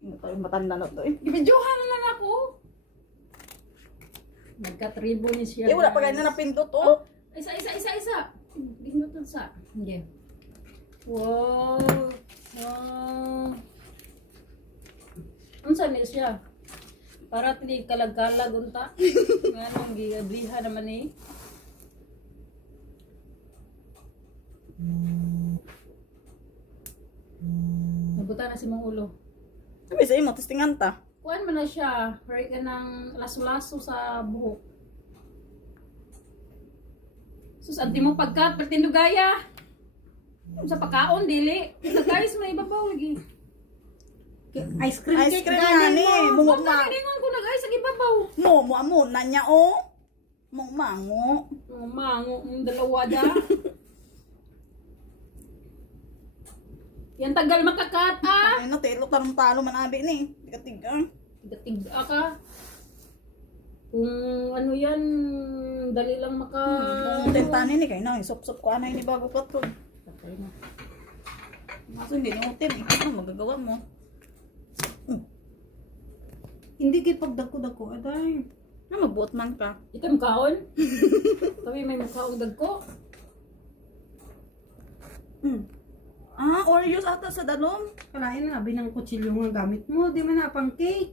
Ito yung matanda na to eh. Ibidyohan na lang ako. Nagka-tribo ni siya. Eh, wala pa ganyan na pindot oh. Isa. Binutan sa. Hindi. Wow. Wow. Unsa ni siya? Para tili kalag-kalag unta. Nganong giabliha naman eh. Nabuta na si mong ulo. Sabi sa imo, testingan ta. Kuan man na siya, hurry ka ng laso-laso sa buhok. Sus, anti mo pagkat, pertindo gaya. Sa pagkaon, dili. Nagkayos mo na ibabaw lagi. Ice cream Ice cake cream galing nga ni. mo. Mumok ma. Hindi ko nag-ayos sa ibabaw. Mo na niya oh. Mango. Mango, dalawa da. Yan tagal makakat ah. Ay no, telo tarong talo man abi ni. Tiga-tiga. Tiga-tiga ka. Kung ano yan, dali lang maka... Kung tentani ni kay na, sop-sop ko anay ni bago pa to. Patay na. Maso hindi ni utim, ikaw magagawa mo. Hindi kay pagdagko-dagko aday. Na magbuot man ka. Ikaw mukhaon? Kami may mukhaong dagko. Ah, Oreos ata sa dalom. Kalain na binang kutsilyo nga gamit mo, di man na pang cake.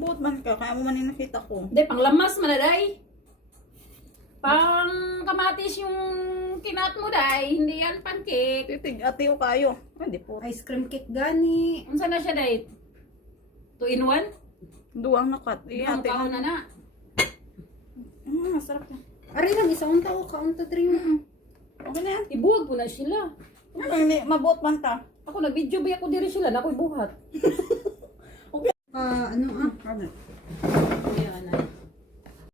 Buot man ka, kaya mo man yung nakita ko. Hindi, pang lamas man na day. Pang kamatis yung kinat mo day. Hindi yan pancake. Titig-ati o kayo. Hindi po. Ice cream cake gani. Unsa na siya day? 2 in 1? Duwang nakat. Ang Ati kaon na na. Masarap na. Ari lang isa unta o kaunta diri. Okay na yan. Ibuwag ko na sila. Hindi, mabuot man ka. Ako nag-video ba ako diri sila na ako'y buhat. Ano ah?